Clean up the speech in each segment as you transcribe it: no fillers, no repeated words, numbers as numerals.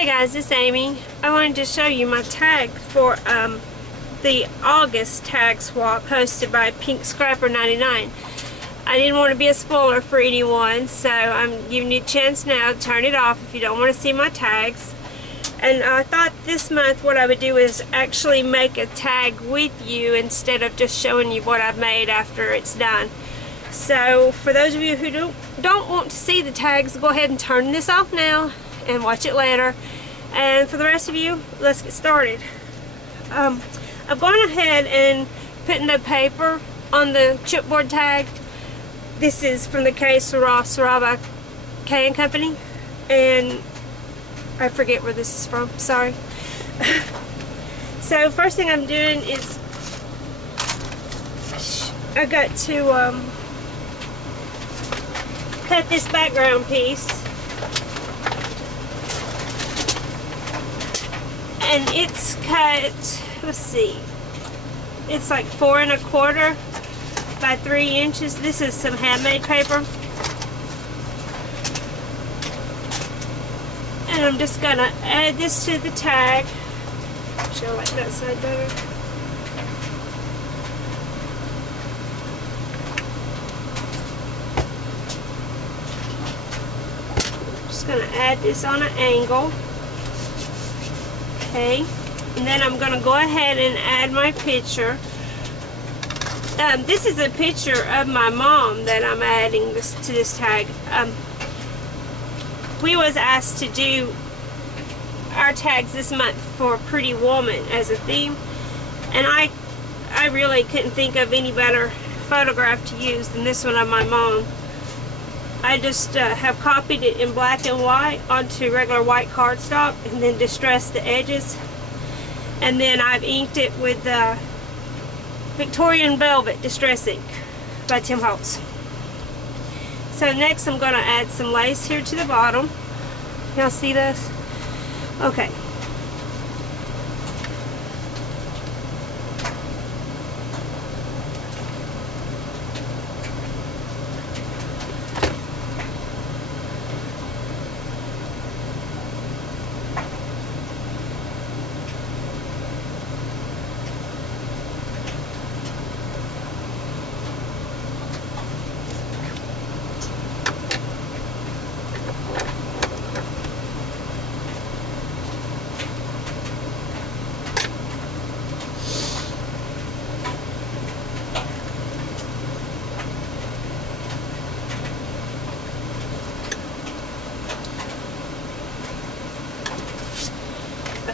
Hey guys, it's Amy. I wanted to show you my tag for the August tag swap hosted by Pink Scrapper 99. I didn't want to be a spoiler for anyone, so I'm giving you a chance now to turn it off if you don't want to see my tags. And I thought this month what I would do is actually make a tag with you instead of just showing you what I've made after it's done. So for those of you who don't want to see the tags, go ahead and turn this off now and watch it later. And for the rest of you, let's get started. I've gone ahead and put the paper on the chipboard tag. This is from the Saraba K & Company, and I forget where this is from, sorry. So first thing I'm doing is I got to cut this background piece, and it's cut, let's see, it's like 4 1/4 by 3 inches. This is some handmade paper, and I'm just gonna add this to the tag. Actually, I like that side better. Just gonna add this on an angle. Okay, and then I'm gonna go ahead and add my picture. This is a picture of my mom that I'm adding this to this tag. We was asked to do our tags this month for Pretty Woman as a theme, and I really couldn't think of any better photograph to use than this one of my mom. I just have copied it in black and white onto regular white cardstock and then distressed the edges, and then I've inked it with Victorian Velvet Distress Ink by Tim Holtz. So next I'm going to add some lace here to the bottom. Y'all see this? Okay.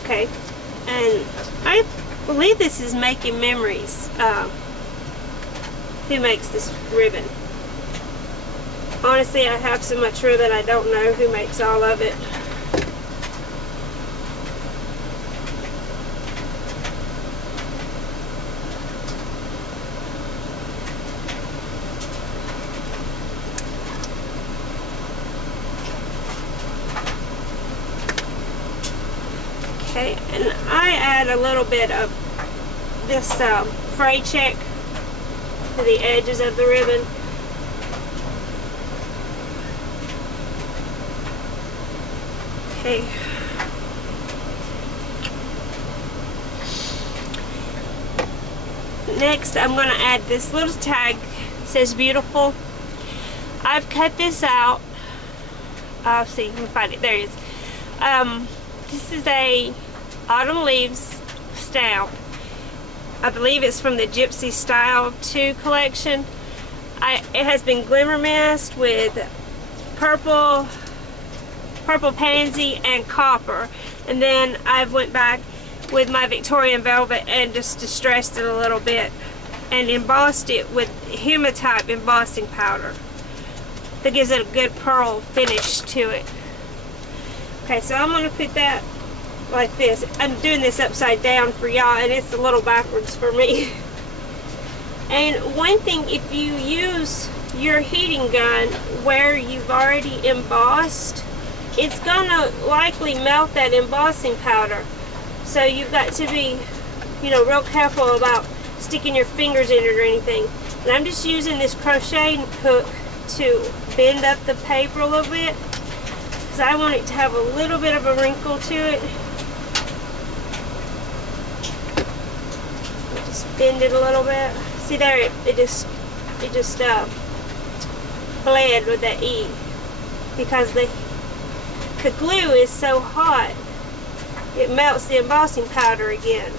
Okay, and I believe this is Making Memories, who makes this ribbon. Honestly, I have so much ribbon I don't know who makes all of it. Okay, and I add a little bit of this fray check to the edges of the ribbon. Okay. Next, I'm going to add this little tag that says beautiful. I've cut this out. I'll see, let me find it. There it is. This is a Autumn Leaves stamp. I believe it's from the Gypsy Style 2 collection. It has been glimmer masked with purple pansy and copper, and then I've went back with my Victorian Velvet and just distressed it a little bit and embossed it with hematite embossing powder that gives it a good pearl finish to it. Okay, so I'm going to put that like this. I'm doing this upside down for y'all, and it's a little backwards for me. And one thing, if you use your heating gun where you've already embossed, it's going to likely melt that embossing powder. So you've got to be, you know, real careful about sticking your fingers in it or anything. And I'm just using this crochet hook to bend up the paper a little bit because I want it to have a little bit of a wrinkle to it. Just bend it a little bit. See there, it just bled with that E, because the glue is so hot, it melts the embossing powder again.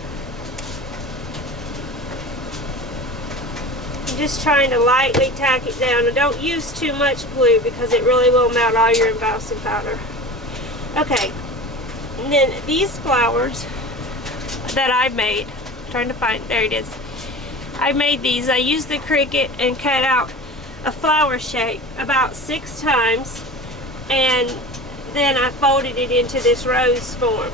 I'm just trying to lightly tack it down, and don't use too much glue because it really will melt all your embossing powder. Okay, and then these flowers that I've made, I'm trying to find, there it is. I made these. I used the Cricut and cut out a flower shape about 6 times, and then I folded it into this rose form.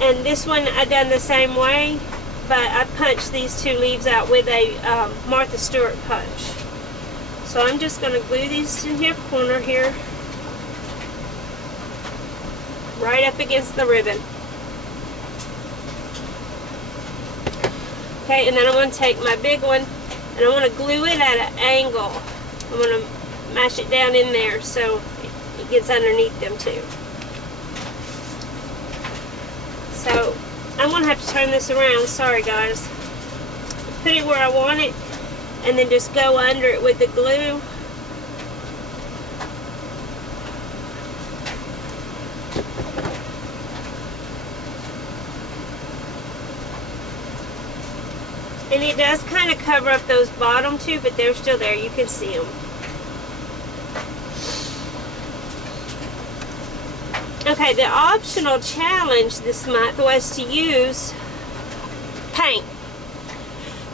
And this one I done the same way, but I punched these 2 leaves out with a Martha Stewart punch. So I'm just going to glue these in your corner here, right up against the ribbon. Okay, and then I'm going to take my big one and I want to glue it at an angle. I'm going to mash it down in there so it gets underneath them too. So I'm going to have to turn this around, sorry guys. Put it where I want it and then just go under it with the glue. And it does kind of cover up those bottom 2, but they're still there. You can see them. Okay, the optional challenge this month was to use paint.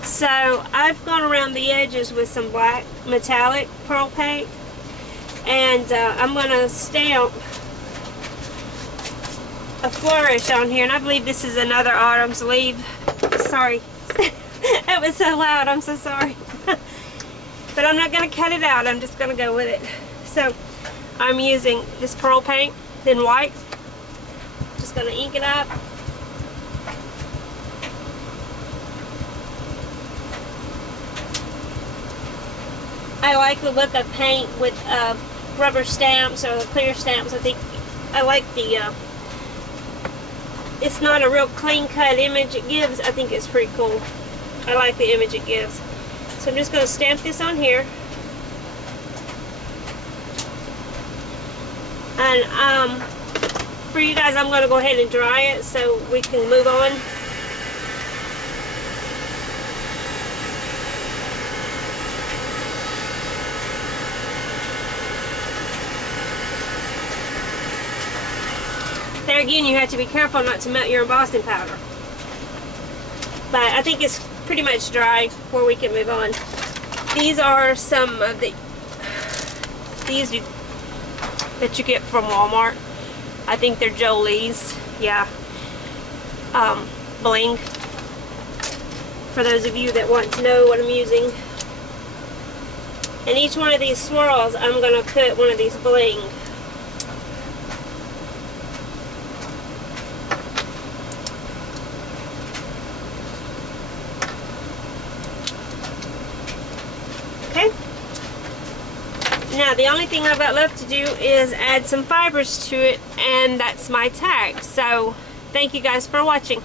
So I've gone around the edges with some black metallic pearl paint, and I'm going to stamp a flourish on here, and I believe this is another autumn's leaf. Sorry. It was so loud, I'm so sorry. But I'm not going to cut it out, I'm just going to go with it. So I'm using this pearl paint, then white. Just going to ink it up. I like the look of paint with rubber stamps or clear stamps. I think I like the it's not a real clean cut image it gives. I think it's pretty cool. I like the image it gives. So I'm just going to stamp this on here. And for you guys, I'm going to go ahead and dry it so we can move on. There again, you have to be careful not to melt your embossing powder. But I think it's pretty much dry where we can move on. These are some of the that you get from Walmart. I think they're Jolie's, yeah. Bling. For those of you that want to know what I'm using. And each one of these swirls, I'm going to put one of these bling. Now the only thing I've got left to do is add some fibers to it, and that's my tag. So thank you guys for watching.